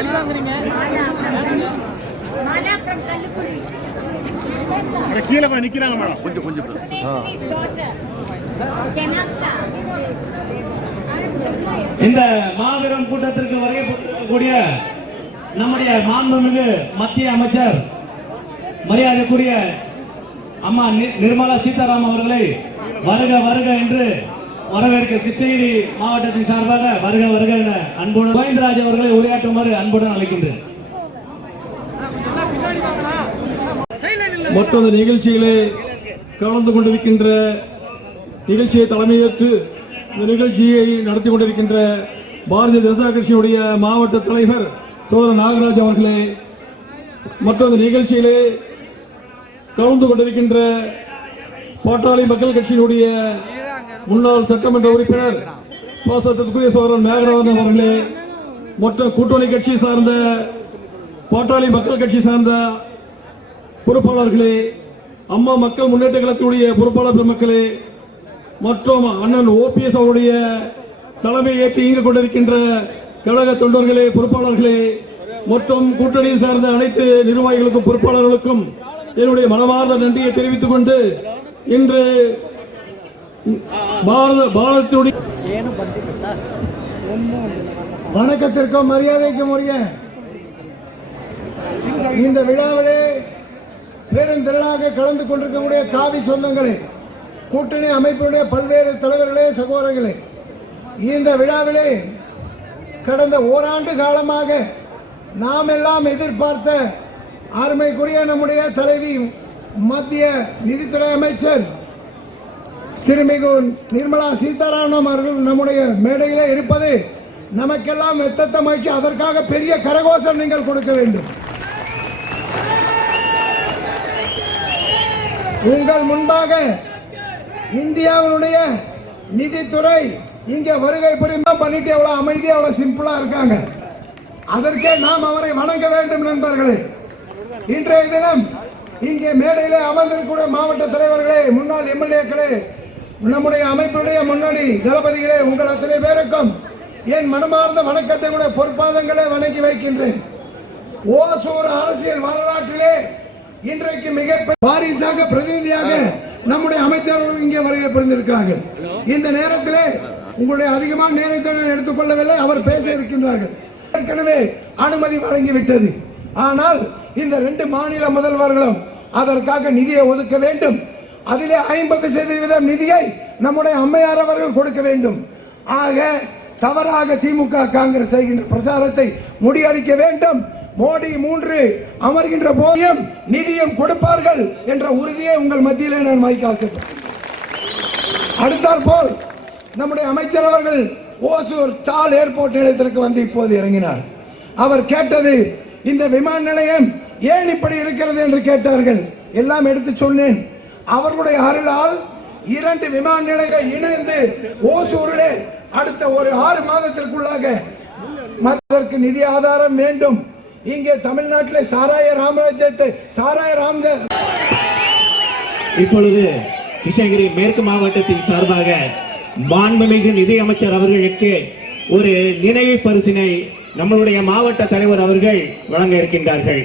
அடி வாங்குறீங்க? கீழே போய் நிக்கிறாங்க மேடம். கொஞ்சம் கொஞ்சம். இந்த மாபெரும் கூட்டத்திற்கு வருகை கூடிய நம்முடைய மாண்புமிகு மத்திய அமைச்சர் மரியாதைக்குரிய அம்மா நி- நிர்மலா சீதாராம் அவர்களை வருக வருக என்று வரவேற்க கிருஷ்ணகிரி மாவட்டத்தின் சார்பாக வருக வருக என அன்புடன் கோவிந்தராஜ் அவர்களை உரையாற்றுமாறு அன்புடன் அழைக்கின்றேன். மற்றொரு நிகழ்ச்சியிலே கலந்து கொண்டிருக்கின்ற நிகழ்ச்சியை தலைமையேற்று இந்த நிகழ்ச்சியை நடத்தி கொண்டிருக்கின்ற பாரதிய ஜனதா கட்சியுடைய மாவட்ட தலைவர் சோதரன் நாகராஜ் அவர்களே மற்றொரு நிகழ்ச்சியிலே கலந்து கொண்டிருக்கின்ற பாட்டாளி மக்கள் கட்சியினுடைய முன்னாள் சட்டமன்ற உறுப்பினர் பாசத்திற்குரிய சோழன் மேகநாதன் அவர்களே மற்ற கூட்டணி கட்சி சார்ந்த பாட்டாளி மக்கள் கட்சி சார்ந்த பொறுப்பாளர்களே அம்மா மக்கள் முன்னேற்ற கழகத்துடைய பொறுப்பாளர் பெருமக்களே மற்றும் அண்ணன் ஓபிஎஸ் அவருடைய தலைமை ஏற்று இயங்கிக் கொண்டிருக்கின்ற கழக தொண்டர்களே பொறுப்பாளர்களே மற்றும் கூட்டணியை சார்ந்த அனைத்து நிர்வாகிகளுக்கும் பொறுப்பாளர்களுக்கும் என்னுடைய மனமார்ந்த நன்றியை தெரிவித்துக் கொண்டு இன்று பாரத பாரதத்தினுடைய வணக்கத்திற்கும் மரியாதைக்கும் உரிய இந்த விழாவிலே பெருந்திரளாக கலந்து கொண்டிருக்கக்கூடிய காவி சொந்தங்களே கூட்டணி அமைப்பினுடைய பல்வேறு தலைவர்களே சகோதரர்களே இந்த விழாவிலே கடந்த ஓராண்டு காலமாக நாம் எல்லாம் எதிர்பார்த்த அருமைக்குரிய நம்முடைய தலைவி மத்திய நிதித்துறை அமைச்சர் திருமிகு நிர்மலா சீதாராமன் அவர்கள் நம்முடைய மேடையிலே இருப்பது நமக்கெல்லாம் மெத்தத்த மகிழ்ச்சி. அதற்காக பெரிய கரகோஷம் நீங்கள் கொடுக்க வேண்டும். உங்கள் முன்பாக இந்தியாவினுடைய நிதித்துறை இங்கே வருகை புரிந்தா பண்ணிட்டு எவ்வளோ அமைதியாக அவ்வளோ சிம்பிளாக இருக்காங்க. அதற்கே நாம் அவரை வணங்க வேண்டும் நண்பர்களே. இன்றைய தினம் இங்கே மேடையில் அமர்ந்திருக்கக்கூடிய மாவட்ட தலைவர்களே முன்னாள் எம்எல்ஏக்களே நம்முடைய அமைப்புடைய முன்னணி தளபதிகளே உங்கள் அத்தனை பேருக்கும் என் மனமார்ந்த வணக்கத்தை கூட பொற்பாதங்களை வணங்கி வைக்கின்றேன். ஓசூர் அரசியல் வரலாற்றிலே இன்றைக்கு மிக வாரிசாக பிரதிநிதியாக நம்முடைய அமைச்சர்கள் இங்கே வருகை புரிந்திருக்கிறாங்க இந்த நேரத்திலே உங்களுடைய அதிகமான நேரத்தை எடுத்துக்கொள்ளவில்லை அவர் பேச இருக்கின்றார்கள். ஏற்கனவே அனுமதி வழங்கிவிட்டது. ஆனால் இந்த ரெண்டு மாநில முதல்வர்களும் அதற்காக நிதியை ஒதுக்க வேண்டும். அதிலே ஐம்பது சதவீதம் நிதியை நம்முடைய அம்மையார் அவர்கள் கொடுக்க வேண்டும். ஆக தவறாக திமுக காங்கிரஸ் செய்கின்ற பிரசாரத்தை முடியடிக்க வேண்டும். மோடி மூன்று அமர்கின்ற போதியும் நிதியம் கொடுப்பார்கள் என்ற உறுதியை உங்கள் மத்தியிலே நான் வைக்க ஆசைப்படுறேன் போல் நம்முடைய அமைச்சர் அவர்கள் ஓசூர் சால் ஏர்போர்ட் நிலையத்திற்கு வந்து இப்போது இறங்கினார். அவர் கேட்டது இந்த விமான நிலையம் ஏன் இப்படி இருக்கிறது என்று கேட்டார்கள். எல்லாம் எடுத்து சொன்னேன். அவர்களுடைய அருளால் இரண்டு விமான நிலையங்கள் இணைந்து ஓசூரிலே அடுத்த ஒரு ஆறு மாதத்திற்குள்ளாக மற்றதற்கு நிதி ஆதாரம் வேண்டும். இங்கே தமிழ்நாட்டிலே சாராய ராமராஜ்யத்தை சாராய ராம இப்பொழுது கிருஷ்ணகிரி மேற்கு மாவட்டத்தின் சார்பாக மாண்புமிகு நிதி அமைச்சர் அவர்களுக்கு ஒரு நினைவு பரிசினை நம்மளுடைய மாவட்ட தலைவர் அவர்கள் வழங்க இருக்கின்றார்கள்.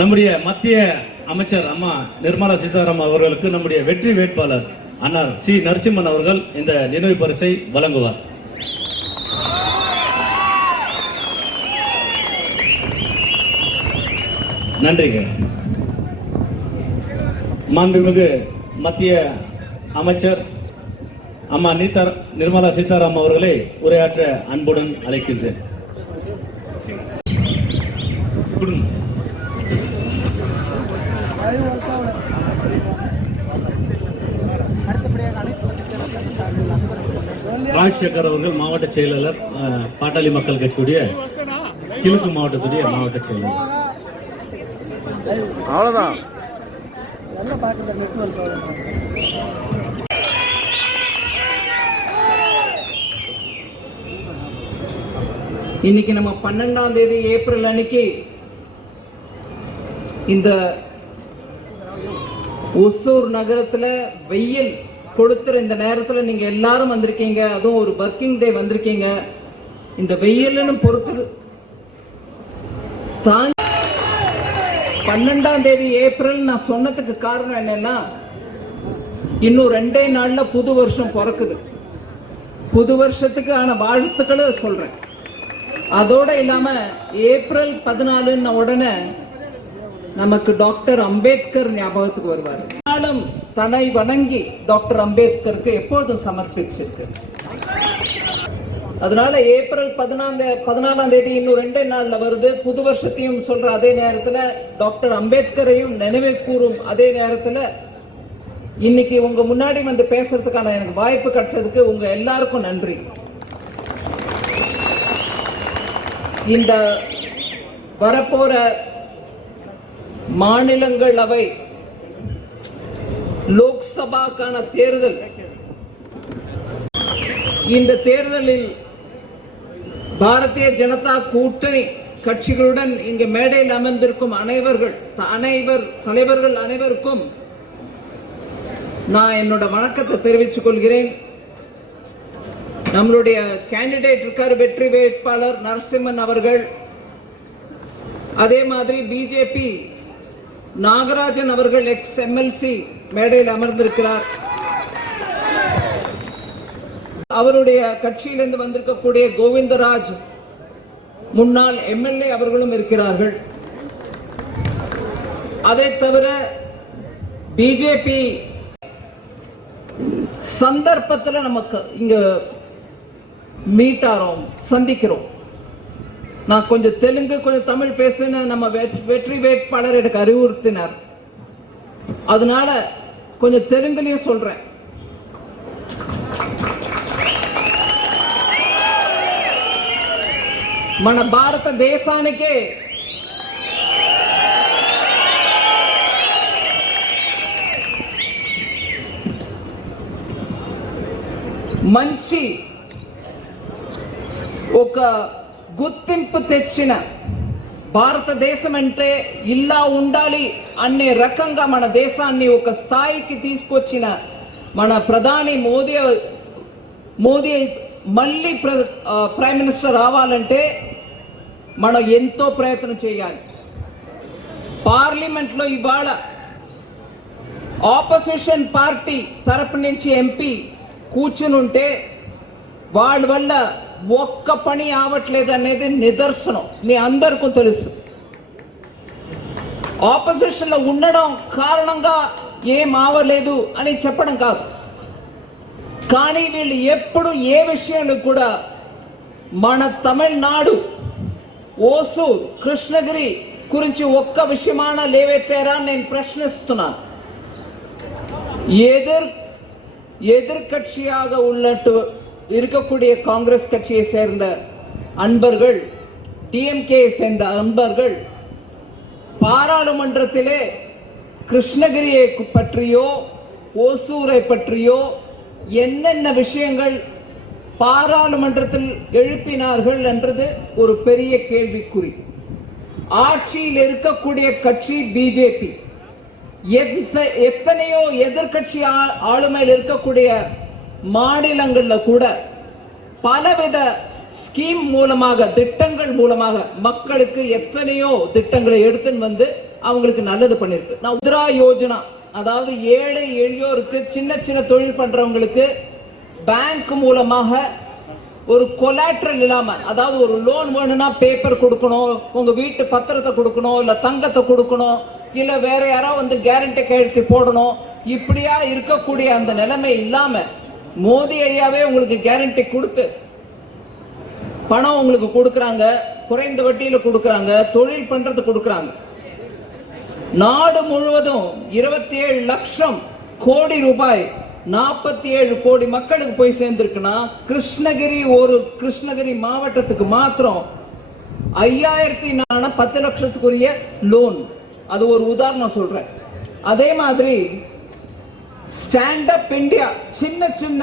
நம்முடைய மத்திய அமைச்சர் அம்மா நிர்மலா சீதாராமன் அவர்களுக்கு நம்முடைய வெற்றி வேட்பாளர் அன்னார் சி நரசிம்மன் அவர்கள் இந்த நினைவு பரிசை வழங்குவார். நன்றிங்க. மாண்புமிகு மத்திய அமைச்சர் அம்மா நீதா நிர்மலா சீதாராம் அவர்களை உரையாற்ற அன்புடன் அழைக்கின்றேன். கொடுங்க ராஜசேகர் அவர்கள் மாவட்ட செயலாளர் பாட்டாளி மக்கள் கட்சியுடைய கிழக்கு மாவட்டத்துடைய மாவட்ட செயலாளர். அவ்வளோதான் இன்னைக்கு நம்ம பன்னெண்டாம் தேதி ஏப்ரல் அன்னைக்கு இந்த ஒசூர் நகரத்தில் வெயில் கொடுத்துற இந்த நேரத்தில் நீங்கள் எல்லாரும் வந்திருக்கீங்க. அதுவும் ஒரு ஒர்க்கிங் டே வந்திருக்கீங்க. இந்த வெயில்னு பொறுத்து தாங்க பன்னெண்டாம் தேதி ஏப்ரல் நான் சொன்னதுக்கு காரணம் என்னன்னா இன்னும் ரெண்டே நாளில் புது வருஷம் பிறக்குது. புது வருஷத்துக்கான வாழ்த்துக்களை சொல்றேன். அதோட இல்லாமல் ஏப்ரல் பதினாலுன்ன உடனே நமக்கு டாக்டர் அம்பேத்கர் ஞாபகத்துக்கு வருவார். நாளும் தன்னை வணங்கி டாக்டர் அம்பேத்கருக்கு எப்பொழுதும் சமர்ப்பிச்சிருக்கு. அதனால ஏப்ரல் பதினாந்து பதினாலாம் தேதி இன்னும் ரெண்டே நாள்ல வருது. புது வருஷத்தையும் சொல்ற அதே நேரத்துல டாக்டர் அம்பேத்கரையும் நினைவு கூறும் அதே நேரத்துல இன்னைக்கு உங்க முன்னாடி வந்து பேசுறதுக்கான எனக்கு வாய்ப்பு கிடைச்சதுக்கு உங்க எல்லாருக்கும் நன்றி. இந்த வரப்போற மாநிலங்களவை லோக்சபாக்கான தேர்தல். இந்த தேர்தலில் பாரதிய ஜனதா கூட்டணி கட்சிகளுடன் இங்கு மேடையில் அமர்ந்திருக்கும் அனைவர்கள் அனைவர் தலைவர்கள் அனைவருக்கும் நான் என்னோட வணக்கத்தை தெரிவித்துக் கொள்கிறேன். நம்மளுடைய கேண்டிடேட் இருக்கார் வெற்றி வேட்பாளர் நரசிம்மன் அவர்கள். அதே மாதிரி பிஜேபி நாகராஜன் அவர்கள் எக்ஸ் எம்எல்சி மேடையில் அமர்ந்திருக்கிறார். அவருடைய கட்சியிலிருந்து வந்திருக்கக்கூடிய கோவிந்தராஜ் முன்னாள் எம்எல்ஏ அவர்களும் இருக்கிறார்கள். அதை தவிர பிஜேபி சந்தர்ப்பத்தில் நமக்கு இங்க மீட் ஆறோம் சந்திக்கிறோம். நான் கொஞ்சம் தெலுங்கு கொஞ்சம் தமிழ் பேசுன்னு நம்ம வெற்றி- வெற்றி வேட்பாளர் எனக்கு அறிவுறுத்தினார் அதனால கொஞ்சம் தெலுங்குலயும் சொல்றேன் మన భారతదేశానికే మంచి ఒక గుర్తింపు తెచ్చిన భారతదేశం అంటే ఇలా ఉండాలి అనే రకంగా మన దేశాన్ని ఒక స్థాయికి తీసుకొచ్చిన మన ప్రధాని మోదీ మోదీ మళ్ళీ ప్ర ప్రైమ్ మినిస్టర్ రావాలంటే మనం ఎంతో ప్రయత్నం చేయాలి. పార్లమెంట్లో ఇవాళ ఆపోజిషన్ పార్టీ తరపు నుంచి ఎంపీ కూర్చుని ఉంటే వాళ్ళ వల్ల ఒక్క పని ఆవట్లేదు అనేది నిదర్శనం మీ అందరికీ తెలుసు ఆపోజిషన్ లో ఉండడం కారణంగా ఏం ఆవలేదు అని చెప్పడం కాదు కానీ వీళ్ళు ఎప్పుడు ఏ విషయంలో కూడా మన తమిళనాడు ఓసూర్ కృష్ణగిరి గురించి ఒక్క విషయమాన లేవెత్తారా అని నేను ప్రశ్నిస్తున్నాను எதிர் எதிர்கட்சியாக உள்ளட்டு இருக்கக்கூடிய காங்கிரஸ் கட்சியை சேர்ந்த அன்பர்கள் டிஎம்கே சேர்ந்த அன்பர்கள் பாராளுமன்றத்திலே கிருஷ்ணகிரியை பற்றியோ ஓசூரை பற்றியோ என்னென்ன விஷயங்கள் பாராளுமன்றத்தில் எழுப்பினார்கள் என்றது ஒரு பெரிய கேள்விக்குறி. ஆட்சியில் இருக்கக்கூடிய கட்சி பிஜேபி. எத்த- எத்தனையோ எதிர்கட்சி ஆளுமையில் இருக்கக்கூடிய மாநிலங்களில் கூட பலவித ஸ்கீம் மூலமாக திட்டங்கள் மூலமாக மக்களுக்கு எத்தனையோ திட்டங்களை எடுத்துன்னு வந்து அவங்களுக்கு நல்லது பண்ணிருக்கு. நான் உத்ரா யோஜனா அதாவது ஏழை எளியோருக்கு சின்ன சின்ன தொழில் பண்றவங்களுக்கு பேங்க் மூலமாக ஒரு கொலாட்ரல் இல்லாம அதாவது ஒரு லோன் வேணும்னா பேப்பர் கொடுக்கணும் உங்க வீட்டு பத்திரத்தை கொடுக்கணும் இல்ல தங்கத்தை கொடுக்கணும் இல்ல வேற யாரோ வந்து கேரண்டி கையெழுத்து போடணும் இப்படியா இருக்கக்கூடிய அந்த நிலைமை இல்லாம மோடி ஐயாவே உங்களுக்கு கேரண்டி கொடுத்து பணம் உங்களுக்கு கொடுக்கறாங்க குறைந்த வட்டியில கொடுக்குறாங்க தொழில் பண்றது கொடுக்கறாங்க. நாடு முழுவதும் இருபத்தி ஏழு லட்சம் கோடி ரூபாய் நாற்பத்தி ஏழு கோடி மக்களுக்கு போய் சேர்ந்திருக்குன்னா கிருஷ்ணகிரி ஒரு கிருஷ்ணகிரி மாவட்டத்துக்கு மாத்திரம் ஐயாயிரத்தி நான பத்து லட்சத்துக்குரிய லோன் அது ஒரு உதாரணம் சொல்றேன். அதே மாதிரி ஸ்டாண்ட் அப் இந்தியா சின்ன சின்ன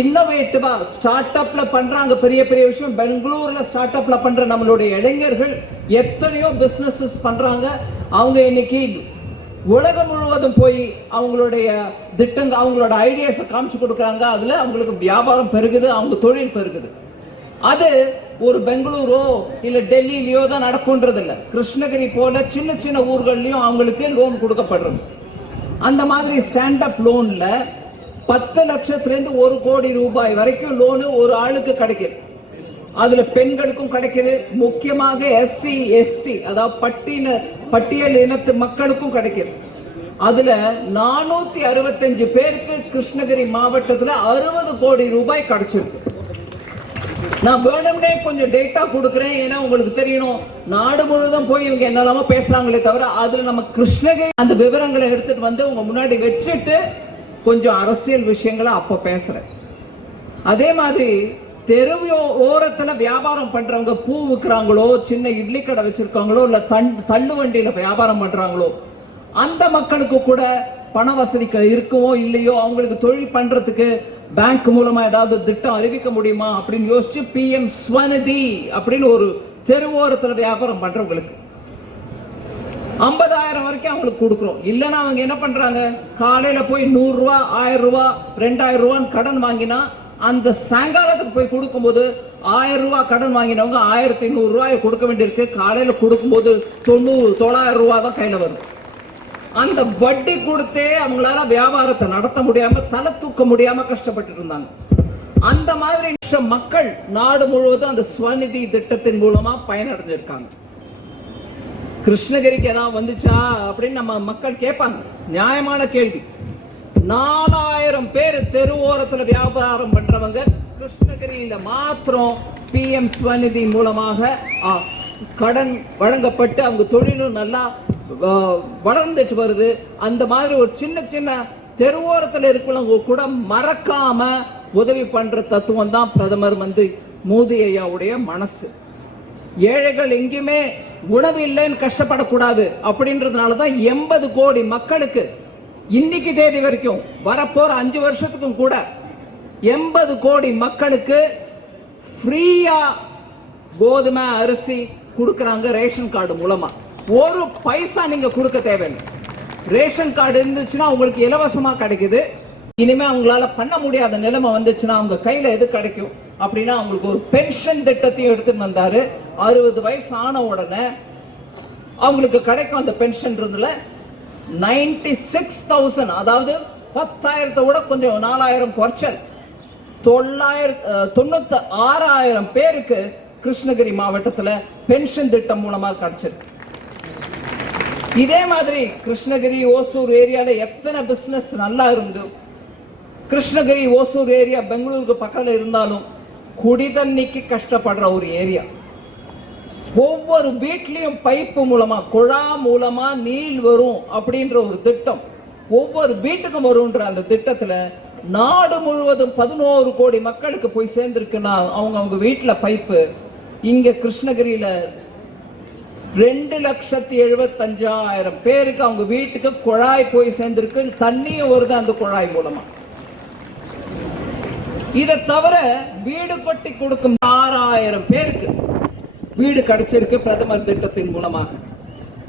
இன்னோவேட்டிவா ஸ்டார்ட் அப்ல பண்றாங்க. பெரிய பெரிய விஷயம். பெங்களூர்ல ஸ்டார்ட் அப்ல பண்ற நம்மளுடைய இளைஞர்கள் எத்தனையோ பிசினஸஸ் பண்றாங்க. அவங்க இன்னைக்கு உலகம் முழுவதும் போய் அவங்களுடைய திட்டங்கள் அவங்களோட ஐடியாஸை காமிச்சு கொடுக்குறாங்க. அதுல அவங்களுக்கு வியாபாரம் பெருகுது அவங்க தொழில் பெருகுது. அது ஒரு பெங்களூரோ இல்ல டெல்லியிலயோ தான் நடக்கும்ன்றது இல்லை கிருஷ்ணகிரி போல சின்ன சின்ன ஊர்கள்லயும் அவங்களுக்கு லோன் கொடுக்கப்படுறது. அந்த மாதிரி ஸ்டாண்ட் அப் லோன்ல பத்து லட்சத்துலேருந்து ஒரு கோடி ரூபாய் வரைக்கும் லோனு ஒரு ஆளுக்கு கிடைக்குது. அதுல பெண்களுக்கும் கிடைக்குது. முக்கியமாக எஸ்சி எஸ்டி அதாவது பட்டியல பட்டியல் இனத்து மக்களுக்கும் கிடைக்குது. அதுல நானூத்தி அறுபத்தஞ்சு பேருக்கு கிருஷ்ணகிரி மாவட்டத்துல அறுபது கோடி ரூபாய் கிடைச்சிருக்கு. நான் வேணும்னே கொஞ்சம் டேட்டா கொடுக்குறேன். ஏன்னா உங்களுக்கு தெரியணும் நாடு முழுவதும் போய் இவங்க என்னெல்லாமோ பேசுறாங்களே தவிர அதுல நம்ம கிருஷ்ணகிரி அந்த விவரங்களை எடுத்துட்டு வந்து உங்க முன்னாடி வச்சுட்டு கொஞ்சம் அரசியல் விஷயங்களை அப்ப பேசுறேன். அதே மாதிரி தெருவு ஓரத்துல வியாபாரம் பண்றவங்க பூ விற்கிறாங்களோ சின்ன இட்லி கடை வச்சிருக்காங்களோ இல்ல தண் தள்ளு வண்டியில வியாபாரம் பண்றாங்களோ அந்த மக்களுக்கு கூட பண வசதி இருக்கவோ இல்லையோ அவங்களுக்கு தொழில் பண்றதுக்கு பேங்க் மூலமா ஏதாவது திட்டம் அறிவிக்க முடியுமா அப்படின்னு யோசிச்சு பிஎம் ஸ்வநிதி அப்படின்னு ஒரு தெருவோரத்தில் வியாபாரம் பண்றவங்களுக்கு. ஐம்பதாயிரம் வரைக்கும் அவங்களுக்கு கொடுக்குறோம். இல்லைன்னா அவங்க என்ன பண்றாங்க? காலையில போய் நூறு ரூபா ஆயிரம் ரூபா ரெண்டாயிரம் ரூபான்னு கடன் வாங்கினா அந்த சாயங்காலத்துக்கு போய் கொடுக்கும்போது ஆயிரம் ரூபா கடன் வாங்கினவங்க ஆயிரத்தி நூறு ரூபாயை கொடுக்க வேண்டியிருக்கு. காலையில கொடுக்கும்போது தொண்ணூறு தொள்ளாயிரம் ரூபா தான் கையில வரும். அந்த வட்டி கொடுத்தே அவங்களால வியாபாரத்தை நடத்த முடியாம தலை தூக்க முடியாம கஷ்டப்பட்டு இருந்தாங்க. அந்த மாதிரி மக்கள் நாடு முழுவதும் அந்த ஸ்வநிதி திட்டத்தின் மூலமா பயனடைஞ்சிருக்காங்க. கிருஷ்ணகிரிக்கு ஏதாவது வந்துச்சா அப்படின்னு நம்ம மக்கள் கேட்பாங்க. நியாயமான கேள்வி. நாலாயிரம் பேர் தெருவோரத்துல வியாபாரம் பண்றவங்க கிருஷ்ணகிரியில மாத்திரம் பிஎம் ஸ்வநிதி மூலமாக கடன் வழங்கப்பட்டு அவங்க தொழிலும் நல்லா வளர்ந்துட்டு வருது. அந்த மாதிரி ஒரு சின்ன சின்ன தெருவோரத்தில் இருக்கிறவங்க கூட மறக்காம உதவி பண்ற தத்துவம் தான் பிரதமர் வந்து மோதி ஐயாவுடைய மனசு. ஏழைகள் எங்கேயுமே உணவு இல்லைன்னு கஷ்டப்படக்கூடாது அப்படின்றதுனால தான் எண்பது கோடி மக்களுக்கு இன்னைக்கு தேதி வரைக்கும் வரப்போற அஞ்சு வருஷத்துக்கும் கூட எண்பது கோடி மக்களுக்கு ஃப்ரீயா கோதுமை அரிசி கொடுக்குறாங்க ரேஷன் கார்டு மூலமாக ஒரு பைசா நீங்க கொடுக்க தேவையில்லை. ரேஷன் கார்டு இருந்துச்சுன்னா உங்களுக்கு இலவசமா கிடைக்குது. இனிமே அவங்களால பண்ண முடியாத நிலைமை வந்துச்சுன்னா அவங்க கையில எது கிடைக்கும்? அப்படின்னா அவங்களுக்கு ஒரு பென்ஷன் திட்டத்தையும் எடுத்துட்டு வந்தாரு. அறுபது வயசு ஆன உடனே அவங்களுக்கு கிடைக்கும் அந்த பென்ஷன்றதுல நைன்டி சிக்ஸ் தௌசண்ட் அதாவது பத்தாயிரத்தை விட கொஞ்சம் நாலாயிரம் குறைச்சல். தொள்ளாயிரத்து தொண்ணூத்தி ஆறாயிரம் பேருக்கு கிருஷ்ணகிரி மாவட்டத்தில் பென்ஷன் திட்டம் மூலமாக கிடைச்சிருக்கு. இதே மாதிரி கிருஷ்ணகிரி ஓசூர் ஏரியாவில் எத்தனை பிஸ்னஸ் நல்லா இருந்து கிருஷ்ணகிரி ஓசூர் ஏரியா பெங்களூருக்கு பக்கத்தில் இருந்தாலும் குடி தண்ணிக்கு கஷ்டப்படுற ஒரு ஏரியா. ஒவ்வொரு வீட்லேயும் பைப்பு மூலமாக குழா மூலமாக நீர் வரும் அப்படின்ற ஒரு திட்டம். ஒவ்வொரு வீட்டுக்கும் வரும்ன்ற அந்த திட்டத்தில் நாடு முழுவதும் பதினோரு கோடி மக்களுக்கு போய் சேர்ந்துருக்குன்னா அவங்க அவங்க வீட்டில் பைப்பு இங்கே கிருஷ்ணகிரியில் ரெண்டு லட்சத்தி எழுபத்தஞ்சாயிரம் பேருக்கு அவங்க வீட்டுக்கு குழாய் போய் சேர்ந்திருக்கு. தண்ணியும் வருது அந்த குழாய் மூலமா. இதை தவிர வீடு கட்டி கொடுக்கும் ஆறாயிரம் பேருக்கு வீடு கிடைச்சிருக்கு பிரதமர் திட்டத்தின் மூலமாக.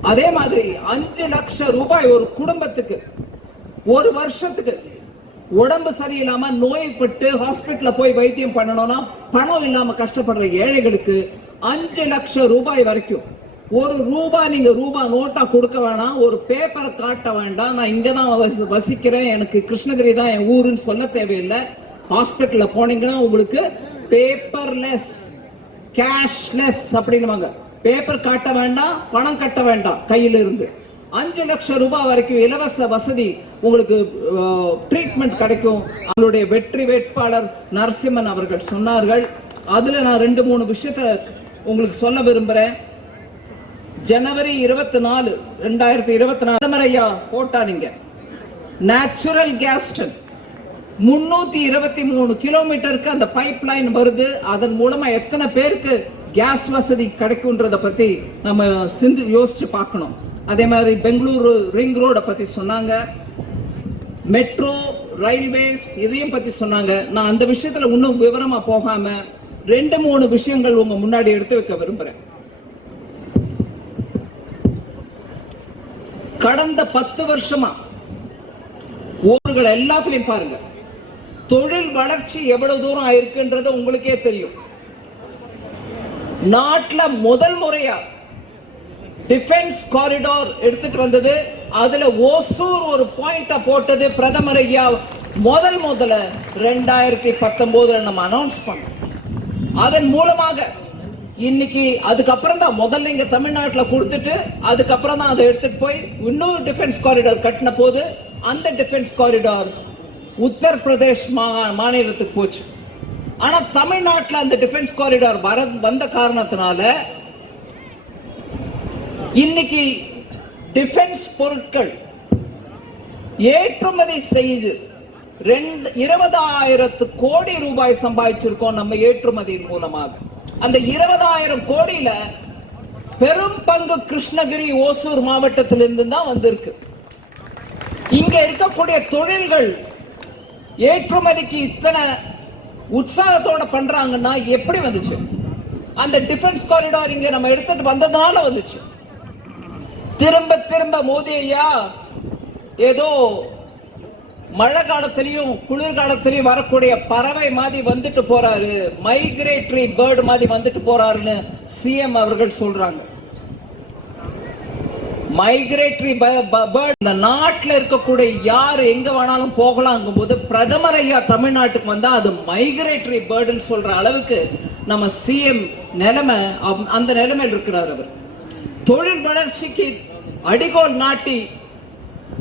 அதே மாதிரி அஞ்சு லட்சம் ரூபாய் ஒரு குடும்பத்துக்கு ஒரு வருஷத்துக்கு உடம்பு சரியில்லாம நோய்பட்டு ஹாஸ்பிட்டல்ல போய் வைத்தியம் பண்ணணும்னா பணம் இல்லாம கஷ்டப்படுற ஏழைகளுக்கு அஞ்சு லட்சம் ரூபாய் வரைக்கும் ஒரு ரூபாய் நீங்க ரூபா நோட்டா கொடுக்க வேணாம் ஒரு பேப்பரை காட்ட வேண்டாம். நான் இங்க தான் வசி- வசிக்கிறேன். எனக்கு கிருஷ்ணகிரி தான் என் ஊருன்னு சொல்ல தேவையில்லை. ஹாஸ்பிட்டல்ல போனீங்கன்னா உங்களுக்கு பேப்பர்லெஸ் கேஷ்லெஸ் அப்படின்னுவாங்க. பேப்பர் காட்ட வேண்டாம் பணம் கட்ட வேண்டாம் கையில இருந்து அஞ்சு லட்சம் ரூபாய் வரைக்கும் இலவச வசதி உங்களுக்கு ட்ரீட்மெண்ட் கிடைக்கும். அவங்களுடைய வெற்றி வேட்பாளர் நரசிம்மன் அவர்கள் சொன்னார்கள். அதுல நான் ரெண்டு மூணு விஷயத்த உங்களுக்கு சொல்ல விரும்புறேன். ஜனவரி இருபத்தி நாலு ரெண்டாயிரத்தி இருபத்தி நாலு பிரதமர் ஐயா போட்டானுங்க நேச்சுரல் கேஸ்டன் முன்னூத்தி இருபத்தி மூணு கிலோமீட்டருக்கு அந்த பைப் லைன் வருது. அதன் மூலமா எத்தனை பேருக்கு கேஸ் வசதி கிடைக்கும்ன்றத பத்தி நம்ம சிந்து யோசிச்சு பார்க்கணும். அதே மாதிரி பெங்களூரு ரிங் ரோட பத்தி சொன்னாங்க. மெட்ரோ ரயில்வேஸ் இதையும் பத்தி சொன்னாங்க. நான் அந்த விஷயத்துல இன்னும் விவரமா போகாம ரெண்டு மூணு விஷயங்கள் உங்க முன்னாடி எடுத்து வைக்க விரும்புறேன். கடந்த பத்து வருஷமா ஊர்கள் எல்லாத்துலயும் பாருங்க. தொழில் வளர்ச்சி எவ்வளவு தூரம் ஆயிருக்குன்றது உங்களுக்கே தெரியும். நாட்டில் முதல் முறையா டிஃபென்ஸ் காரிடார் எடுத்துட்டு வந்தது. அதுல ஓசூர் ஒரு பாயிண்ட போட்டது பிரதமர் ஐயா. முதல் முதல்ல ரெண்டாயிரத்தி பத்தொன்பதுல நம்ம அனௌன்ஸ் பண்ணோம். அதன் மூலமாக இன்னைக்கு அதுக்கப்புறம் தான் முதல்ல இங்க தமிழ்நாட்டில் கொடுத்துட்டு அதுக்கப்புறம் தான் அதை எடுத்துட்டு போய் இன்னொரு டிஃபென்ஸ் காரிடார் கட்டின போது அந்த டிஃபென்ஸ் காரிடார் உத்தரப்பிரதேஷ் மா- மாநிலத்துக்கு போச்சு. ஆனா தமிழ்நாட்டில் அந்த டிஃபென்ஸ் காரிடார் வர வந்த காரணத்தினால இன்னைக்கு டிஃபென்ஸ் பொருட்கள் ஏற்றுமதி செய்து ரெண்டு இருபதாயிரத்து கோடி ரூபாய் சம்பாதிச்சிருக்கோம் நம்ம ஏற்றுமதியின் மூலமாக. அந்த இருபதாயிரம் கோடியில பெரும் பங்கு கிருஷ்ணகிரி ஓசூர் மாவட்டத்திலிருந்து தான் வந்திருக்கு. இங்க இருக்கக்கூடிய தொழில்கள் ஏற்றுமதிக்கு இத்தனை உற்சாகத்தோட பண்றாங்கன்னா எப்படி வந்துச்சு? அந்த டிஃபென்ஸ் காரிடார் இங்க நம்ம எடுத்துட்டு வந்ததால வந்துச்சு. திரும்ப திரும்ப மோதி ஐயா ஏதோ மழை காலத்திலையும் குளிர் காலத்திலையும் வரக்கூடிய பறவை மாதிரி வந்துட்டு போறாரு. மைக்ரேட்டரி பேர்டு மாதிரி வந்துட்டு போறாருன்னு சிஎம் அவர்கள் சொல்றாங்க. மைக்ரேட்டரி பேர்ட் இந்த நாட்டில் இருக்கக்கூடிய யார் எங்க வேணாலும் போகலாங்கும் போது பிரதமர் ஐயா தமிழ்நாட்டுக்கு வந்தா அது மைக்ரேட்டரி பேர்டுன்னு சொல்ற அளவுக்கு நம்ம சிஎம் நிலைமை அந்த நிலைமையில் இருக்கிறார் அவர். தொழில் வளர்ச்சிக்கு அடிகோல் நாட்டி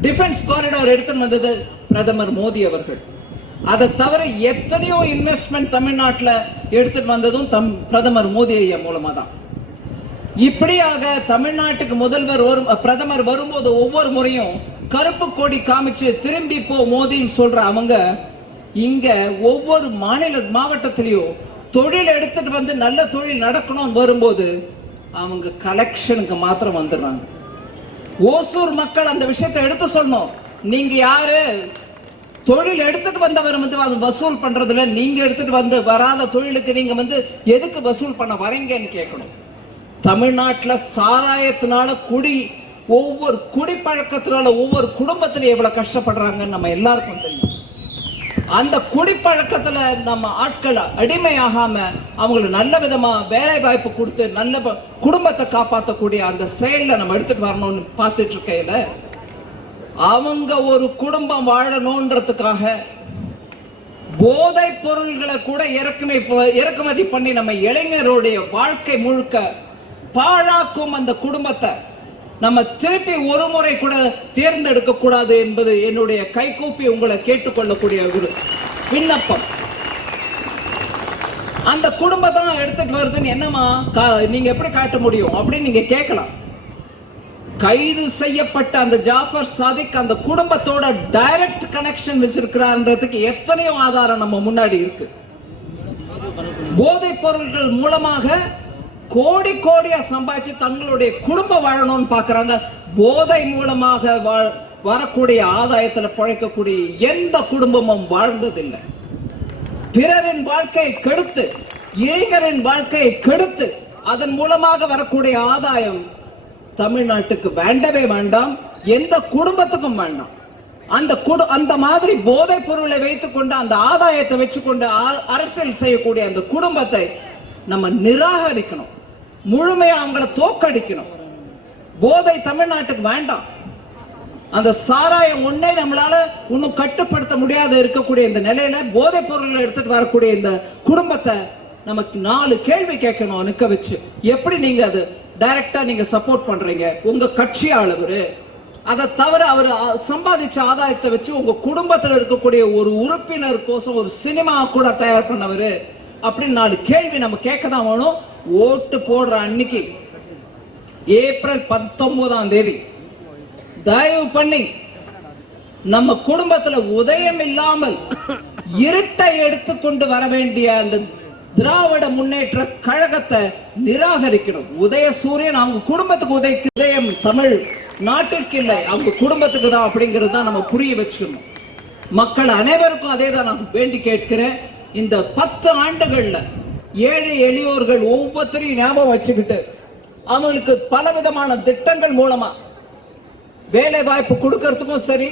டிஃபென்ஸ் காரிடார் எடுத்துன்னு வந்தது பிரதமர் மோடி அவர்கள். அதை தவிர எத்தனையோ இன்வெஸ்ட்மெண்ட் தமிழ்நாட்டில் எடுத்துட்டு வந்ததும் தம் பிரதமர் மோடி ஐயா மூலமாக தான். இப்படியாக தமிழ்நாட்டுக்கு முதல்வர் வரும் பிரதமர் வரும்போது ஒவ்வொரு முறையும் கருப்பு கொடி காமிச்சு திரும்பி போ மோதின்னு சொல்ற அவங்க இங்க ஒவ்வொரு மாநில மாவட்டத்திலையும் தொழில் எடுத்துட்டு வந்து நல்ல தொழில் நடக்கணும்னு வரும்போது அவங்க கலெக்ஷனுக்கு மாத்திரம் வந்துடுறாங்க. ஓசூர் மக்கள் அந்த விஷயத்தை எடுத்து சொல்லணும். நீங்க யாரு? தொழில் எடுத்துட்டு வந்தவர் வந்து அது வசூல் பண்றதுல நீங்க எடுத்துட்டு வந்து வராத தொழிலுக்கு நீங்க வந்து எதுக்கு வசூல் பண்ண வரீங்கன்னு கேட்கணும். தமிழ்நாட்டில் சாராயத்தினால குடி ஒவ்வொரு குடிப்பழக்கத்தினால ஒவ்வொரு குடும்பத்திலும் எவ்வளவு கஷ்டப்படுறாங்கன்னு நம்ம எல்லாருக்கும் தெரியும். அந்த குடிப்பழக்கத்துல நம்ம ஆட்களை அடிமையாகாம அவங்களுக்கு நல்ல விதமா வேலை வாய்ப்பு கொடுத்து நல்ல ப- குடும்பத்தை காப்பாற்றக்கூடிய அந்த செயல்ல நம்ம எடுத்துட்டு வரணும்னு பார்த்துட்டு இருக்கையில அவங்க ஒரு குடும்பம் வாழணுன்றதுக்காக போதை பொருள்களை கூட இறக்குமை இறக்குமதி பண்ணி நம்ம இளைஞருடைய வாழ்க்கை முழுக்க பாழாக்கும் அந்த குடும்பத்தை நம்ம திருப்பி ஒரு முறை கூட தேர்ந்தெடுக்க கூடாது என்பது என்னுடைய கைகூப்பி உங்களை கேட்டுக்கொள்ளக்கூடிய ஒரு விண்ணப்பம். அந்த குடும்பத்தான் எடுத்துட்டு வருதுன்னு என்னமா கா- நீங்க எப்படி காட்ட முடியும் அப்படின்னு நீங்க கேட்கலாம். கைது செய்யப்பட்ட அந்த ஜாஃபர் சாதிக் அந்த குடும்பத்தோட டைரக்ட் கனெக்ஷன் வச்சிருக்கிறான்றதுக்கு எத்தனையோ ஆதாரம் நம்ம முன்னாடி இருக்கு. போதைப் பொருள்கள் மூலமாக கோடி கோடியா சம்பாதிச்சு தங்களுடைய குடும்பம் வாழணும்னு பாக்குறாங்க. போதை மூலமாக வரக்கூடிய ஆதாயத்துல பிழைக்கக்கூடிய எந்த குடும்பமும் வாழ்ந்ததில்லை. பிறரின் வாழ்க்கையை கெடுத்து இளைஞரின் வாழ்க்கையை கெடுத்து அதன் மூலமாக வரக்கூடிய ஆதாயம் தமிழ்நாட்டுக்கு வேண்டவே வேண்டாம் எந்த குடும்பத்துக்கும் வேண்டாம். அந்த குடு அந்த மாதிரி போதைப் பொருளை வைத்துக்கொண்டு அந்த ஆதாயத்தை வச்சுக்கொண்டு அரசியல் செய்யக்கூடிய அந்த குடும்பத்தை நம்ம நிராகரிக்கணும். முழுமையா அவங்கள தோக்கடிக்கணும் போதை தமிழ்நாட்டுக்கு வேண்டாம். அந்த சாராயம் ஒண்ணே நம்மளால இன்னும் கட்டுப்படுத்த முடியாத இருக்கக்கூடிய இந்த நிலையில போதைப் பொருள் எடுத்துட்டு வரக்கூடிய இந்த குடும்பத்தை நமக்கு நாலு கேள்வி கேட்கணும் நிக்க வச்சு. எப்படி நீங்க அது டைரக்டா நீங்க சப்போர்ட் பண்றீங்க. உங்க கட்சி ஆளுவரு. அதை தவிர அவர் சம்பாதிச்ச ஆதாயத்தை வச்சு உங்க குடும்பத்துல இருக்கக்கூடிய ஒரு உறுப்பினர் கோசம் ஒரு சினிமா கூட தயார் பண்ணவரு அப்படின்னு நாலு கேள்வி நம்ம கேட்க தான் வேணும். ஓட்டு போடுற அன்னைக்கு ஏப்ரல் பத்தொன்பதாம் தேதி தயவு பண்ணி நம்ம குடும்பத்துல உதயம் இல்லாமல் இருட்டை எடுத்துக்கொண்டு வர வேண்டிய அந்த திராவிட முன்னேற்ற கழகத்தை நிராகரிக்கணும். உதய சூரியன் அவங்க குடும்பத்துக்கு உதய உதயம் தமிழ் நாட்டிற்கு இல்லை. அவங்க குடும்பத்துக்கு தான் அப்படிங்கிறது தான் நம்ம புரிய வச்சுக்கணும் மக்கள் அனைவருக்கும் அதே தான் நான் வேண்டி கேட்கிறேன். இந்த பத்து ஆண்டுகள்ல ஏழை எளியோர்கள் ஒவ்வொருத்தரையும் ஞாபகம் வச்சுக்கிட்டு அவங்களுக்கு பல விதமான திட்டங்கள் மூலமா வேலை வாய்ப்பு கொடுக்கறதுக்கும் சரி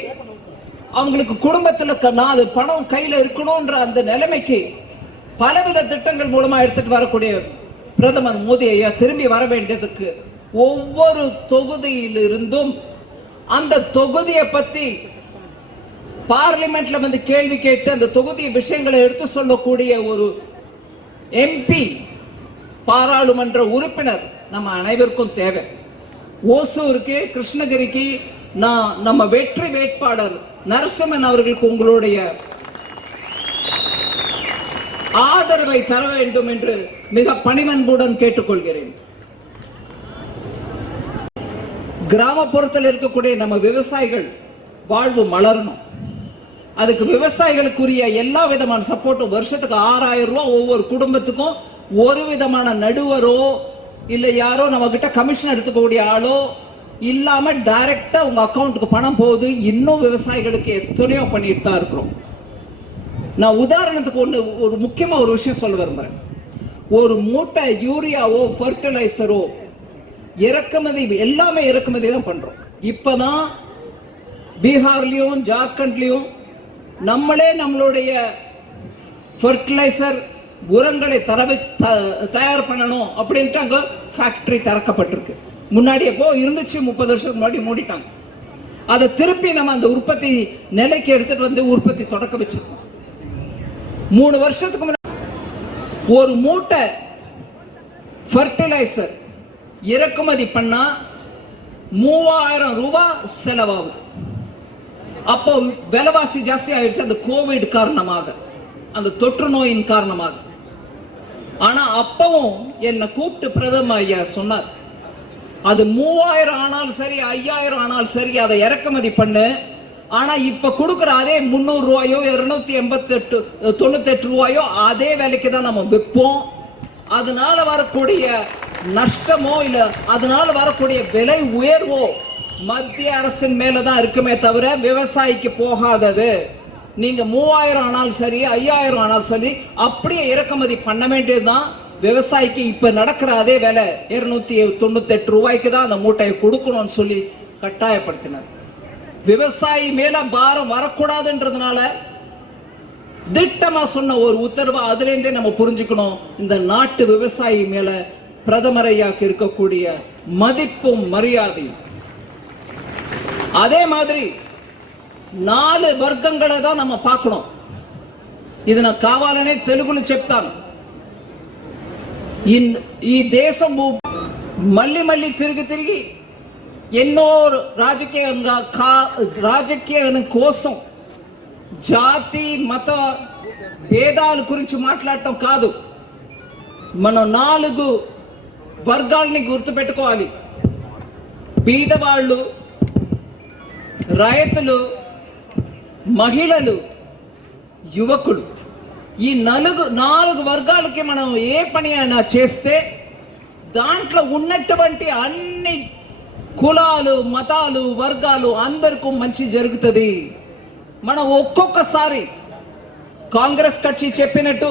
அவங்களுக்கு குடும்பத்துல க- நாலு பணம் கையில இருக்கணும்ன்ற அந்த நிலைமைக்கு பலவித திட்டங்கள் மூலமாக எடுத்துட்டு வரக்கூடிய பிரதமர் மோடி ஐயா திரும்பி வர வேண்டியதுக்கு ஒவ்வொரு தொகுதியிலிருந்தும் அந்த தொகுதியை பற்றி பார்லிமெண்ட்ல வந்து கேள்வி கேட்டு அந்த தொகுதி விஷயங்களை எடுத்து சொல்லக்கூடிய ஒரு எம்பி பாராளுமன்ற உறுப்பினர் நம்ம அனைவருக்கும் தேவை. ஓசூருக்கு கிருஷ்ணகிரிக்கு நான் நம்ம வெற்றி வேட்பாளர் நரசிம்மன் அவர்களுக்கு உங்களுடைய ஆதரவை தர வேண்டும் என்று மிக பணிவன்புடன் கேட்டுக்கொள்கிறேன். கிராமப்புறத்தில் இருக்கக்கூடிய நம்ம விவசாயிகள் வாழ்வு மலரணும். அதுக்கு விவசாயிகளுக்குரிய எல்லா விதமான சப்போர்ட்டும் வருஷத்துக்கு ஆறாயிரம் ரூபாய் ஒவ்வொரு குடும்பத்துக்கும் ஒரு விதமான நடுவரோ இல்லை யாரோ நம்ம கிட்ட கமிஷன் எடுத்துக்கக்கூடிய ஆளோ இல்லாம டைரக்டா உங்க அக்கௌண்ட்டுக்கு பணம் போகுது. இன்னும் விவசாயிகளுக்கு எத்தனையோ பண்ணிட்டு தான் இருக்கிறோம். நான் உதாரணத்துக்கு ஒன்று ஒரு முக்கியமாக ஒரு விஷயம் சொல்ல விரும்புறேன். ஒரு மூட்டை யூரியாவோ ஃபர்டிலைசரோ இறக்குமதி எல்லாமே இறக்குமதி தான் பண்ணுறோம் இப்போ தான் பீகார்லேயும் ஜார்க்கண்ட்லேயும் நம்மளே நம்மளுடைய ஃபர்டிலைசர் உரங்களை தரவு த- தயார் பண்ணணும் அப்படின்ட்டு அங்கே ஃபேக்ட்ரி திறக்கப்பட்டிருக்கு. முன்னாடி எப்போ இருந்துச்சு முப்பது வருஷத்துக்கு முன்னாடி மூடிட்டாங்க. அதை திருப்பி நம்ம அந்த உற்பத்தி நிலைக்கு எடுத்துகிட்டு வந்து உற்பத்தி தொடக்க வச்சிருக்கோம். மூணு வருஷத்துக்கு முன்னாடி ஒரு மூட்டை ஃபர்டிலைசர் இறக்குமதி பண்ணா மூவாயிரம் ரூபாய் செலவாகுது. அப்போ விலைவாசி ஜாஸ்தி ஆயிடுச்சு. அந்த கோவிட் காரணமாக அந்த தொற்று நோயின் காரணமாக. ஆனா அப்பவும் என்னை கூப்பிட்டு பிரதம ஐயா சொன்னார் அது மூவாயிரம் ஆனாலும் சரி ஐயாயிரம் ஆனாலும் சரி அதை இறக்குமதி பண்ணு. ஆனா இப்ப கொடுக்குற அதே முந்நூறு ரூபாயோ இருநூத்தி எண்பத்தி எட்டு தொண்ணூத்தி எட்டு ரூபாயோ அதே விலைக்கு தான் நம்ம விற்போம். அதனால வரக்கூடிய நஷ்டமோ இல்ல அதனால வரக்கூடிய விலை உயர்வோ மத்திய அரசின் மேலதான் இருக்குமே தவிர விவசாயிக்கு போகாதது. நீங்க மூவாயிரம் ஆனாலும் சரி ஐயாயிரம் ஆனாலும் சரி அப்படியே இறக்குமதி பண்ண வேண்டியதுதான். விவசாயிக்கு இப்ப நடக்கிற அதே விலை இருநூத்தி தொண்ணூத்தி எட்டு ரூபாய்க்கு தான் அந்த மூட்டையை கொடுக்கணும்னு சொல்லி கட்டாயப்படுத்தினார். விவசாயி மேல பாரம் வரக்கூடாதுன்றதுனால திட்டமா சொன்ன ஒரு உத்தரவு அதுல இருந்தே நம்ம புரிஞ்சுக்கணும் இந்த நாட்டு விவசாயி மேல பிரதமர் ஐயாக்கு இருக்கக்கூடிய மதிப்பும் மரியாதையும் அதே மாதிரி నాలుగు వర్గంగా நம்ம பார்க்கணும் ఇది నాకు కావాలనే తెలుగులో చెప్తాను ఈ ఈ దేశం మళ్ళీ మళ్ళీ తిరిగి తిరిగి ఎన్నో రాజకీయంగా కా రాజకీయం కోసం జాతి మత భేదాల గురించి మాట్లాడటం కాదు. మనం నాలుగు వర్గాల్ని గుర్తుపెట్టుకోవాలి. బీదవాళ్ళు రైతులు మహిళలు యువకుడు ఈ నలుగు నాలుగు వర్గాలకి మనం ఏ పని అయినా చేస్తే దాంట్లో ఉన్నటువంటి అన్ని కులాలు మతాలు వర్గాలు అందరికీ మంచి జరుగుతుంది. మనం ఒక్కొక్కసారి కాంగ్రెస్ కక్షి చెప్పినట్టు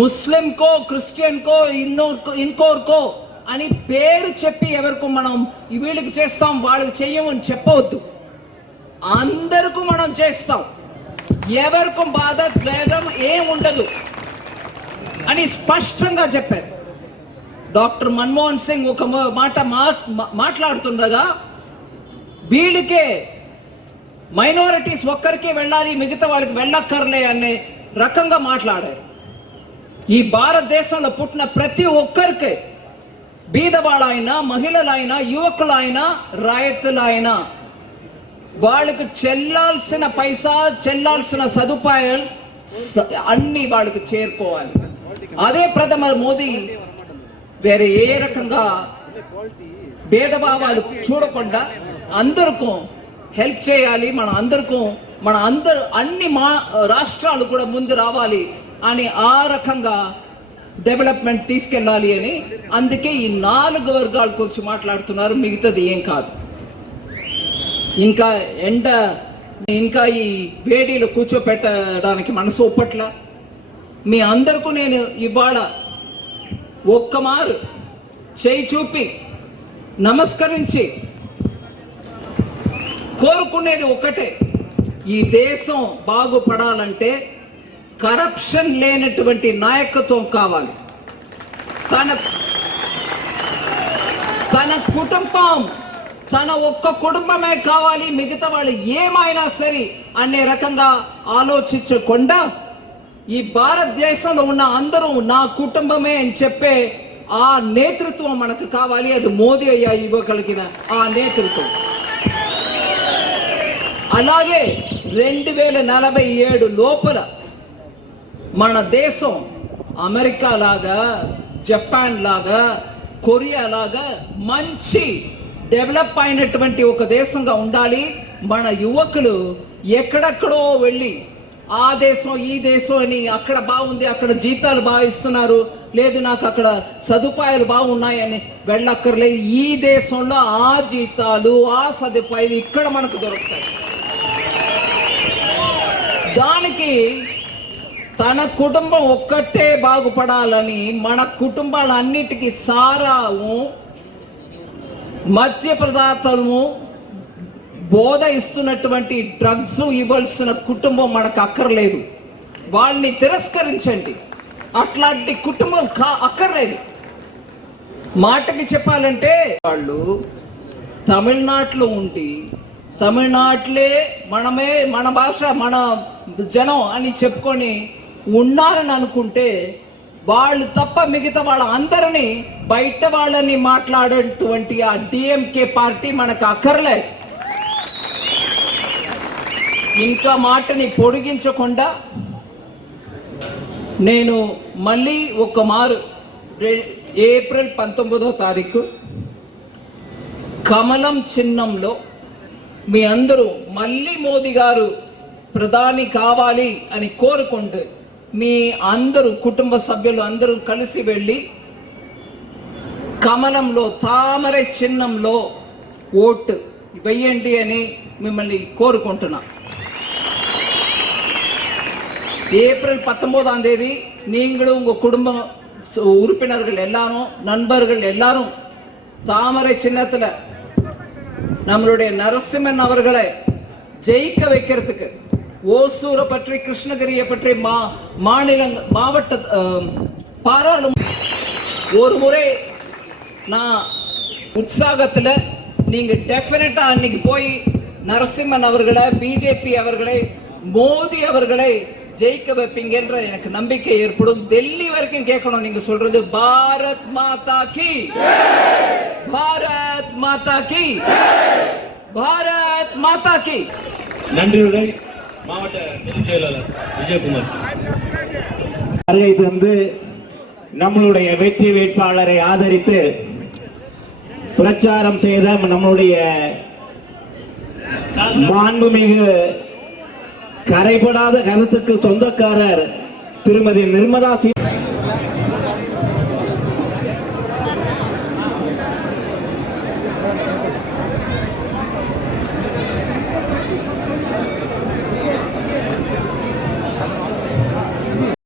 ముస్లింకో క్రిస్టియన్కో ఇన్నో ఇంకోర్కో అని పేరు చెప్పి ఎవరికి మనం వీళ్ళకి చేస్తాం వాళ్ళకి చెయ్యమని చెప్పవద్దు. అందరికీ మనం చేస్తాం. ఎవరికి బాధ భేదం ఏం ఉండదు అని స్పష్టంగా చెప్పారు. డాక్టర్ మన్మోహన్ సింగ్ ఒక మాట మా- మాట్లాడుతుండగా వీళ్ళకే మైనారిటీస్ ఒక్కరికే వెళ్ళాలి మిగతా వాళ్ళకి వెళ్ళక్కర్లే అనే రకంగా మాట్లాడారు. ఈ భారతదేశంలో పుట్టిన ప్రతి ఒక్కరికి బీదవాళ్ళైనా మహిళలైనా యువకులైనా రాయతులైనా వాళ్ళకి చెల్లాల్సిన పైసా చెల్లాల్సిన సదుపాయాలు అన్ని వాళ్ళకి చేరుకోవాలి. అదే ప్రథమ మోదీ వేరే ఏ రకంగా భేదభావాలు చూడకుండా అందరికీ హెల్ప్ చేయాలి మన అందరికీ మన అందరు అన్ని మా రాష్ట్రాలు కూడా ముందు రావాలి అని ఆ రకంగా డెవలప్మెంట్ తీసుకెళ్ళాలి అని అందుకే ఈ నాలుగు వర్గాల గురించి మాట్లాడుతున్నారు. మిగతాది ఏం కాదు. ఇంకా ఎండ ఇంకా ఈ వేడిలో కూర్చోపెట్టడానికి మనసు ఒప్పట్ల? మీ అందరికీ నేను ఇవాళ ఒక్క మారు చేయి చూపి నమస్కరించి కోరుకునేది ఒకటే ఈ దేశం బాగుపడాలంటే కరప్షన్ లేనటువంటి నాయకత్వం కావాలి. తన తన కుటుంబం తన ఒక్క కుటుంబమే కావాలి మిగతా వాళ్ళు ఏమైనా సరే అనే రకంగా ఆలోచించకుండా ఈ భారతదేశంలో ఉన్న అందరూ నా కుటుంబమే అని చెప్పే ఆ నేతృత్వం మనకు కావాలి అది మోదీ అయ్యా ఇవ్వగలిగిన ఆ నేతృత్వం. అలాగే రెండు వేల నలభై ఏడు లోపల మన దేశం అమెరికా లాగా జపాన్ లాగా కొరియా లాగా మంచి డెవలప్ అయినటువంటి ఒక దేశంగా ఉండాలి. మన యువకులు ఎక్కడెక్కడో వెళ్ళి ఆ దేశం ఈ దేశం అని అక్కడ బాగుంది అక్కడ జీతాలు బాగా ఇస్తున్నారు లేదు నాకు అక్కడ సదుపాయాలు బాగున్నాయని వెళ్ళక్కర్లే. ఈ దేశంలో ఆ జీతాలు ఆ సదుపాయాలు ఇక్కడ మనకు దొరుకుతాయి. దానికి తన కుటుంబం ఒక్కటే బాగుపడాలని మన కుటుంబాలన్నిటికీ సారాము మధ్య పదార్థము బోధ ఇస్తున్నటువంటి డ్రగ్స్ ఇవ్వాల్సిన కుటుంబం మనకు అక్కర్లేదు. వాళ్ళని తిరస్కరించండి. అట్లాంటి కుటుంబం కా అక్కర్లేదు. మాటకి చెప్పాలంటే వాళ్ళు తమిళనాడులో ఉండి తమిళనాట్లే మనమే మన భాష మన జనం అని చెప్పుకొని ఉన్నారని అనుకుంటే వాళ్ళు తప్ప మిగతా వాళ్ళ అందరినీ బయట వాళ్ళని మాట్లాడేటువంటి ఆ డిఎంకే పార్టీ మనకు అక్కర్లేదు. ఇంకా మాటని పొడిగించకుండా నేను మళ్ళీ ఒక మారు ఏప్రిల్ పంతొమ్మిదో తారీఖు కమలం చిహ్నంలో మీ అందరూ మళ్ళీ మోదీ గారు ప్రధాని కావాలి అని కోరుకుంటూ మీ అందరూ కుటుంబ సభ్యులు అందరూ కలిసి వెళ్ళి కమలంలో తామర చిహ్నంలో ఓటు వెయ్యండి అని మిమ్మల్ని కోరుకుంటున్నాను ஏப்ரல் பத்தொன்பதாம் தேதி நீங்களும் உங்கள் குடும்ப உறுப்பினர்கள் எல்லாரும் நண்பர்கள் எல்லாரும் தாமரை சின்னத்தில் நம்மளுடைய நரசிம்மன் அவர்களை ஜெயிக்க வைக்கிறதுக்கு ஓசூரை பற்றி கிருஷ்ணகிரியை பற்றி மா மாநில மாவட்ட அஹ், பாராளுமன்ற ஒரு முறை நான் உற்சாகத்தில் நீங்கள் டெஃபினட்டாக அன்னைக்கு போய் நரசிம்மன் அவர்களை பிஜேபி அவர்களை மோடி அவர்களை ஜெயிக்க வைப்பீங்கன்ற எனக்கு நம்பிக்கை ஏற்படும். டெல்லி வரைக்கும் கேட்கணும். நீங்க சொல்றது பாரத் மாதா கி. பாரத் மாதா கி. பாரத் மாதா கி. நன்றியுடன் மாவட்ட பொதுச் செயலாளர் விஜயகுமார். வருகை தந்து நம்மளுடைய வெற்றி வேட்பாளரை ஆதரித்து பிரச்சாரம் செய்த நம்மளுடைய மாண்புமிகு கரைபடாத கனத்துக்கு சொந்தக்காரர் திருமதி நிர்மலா சீ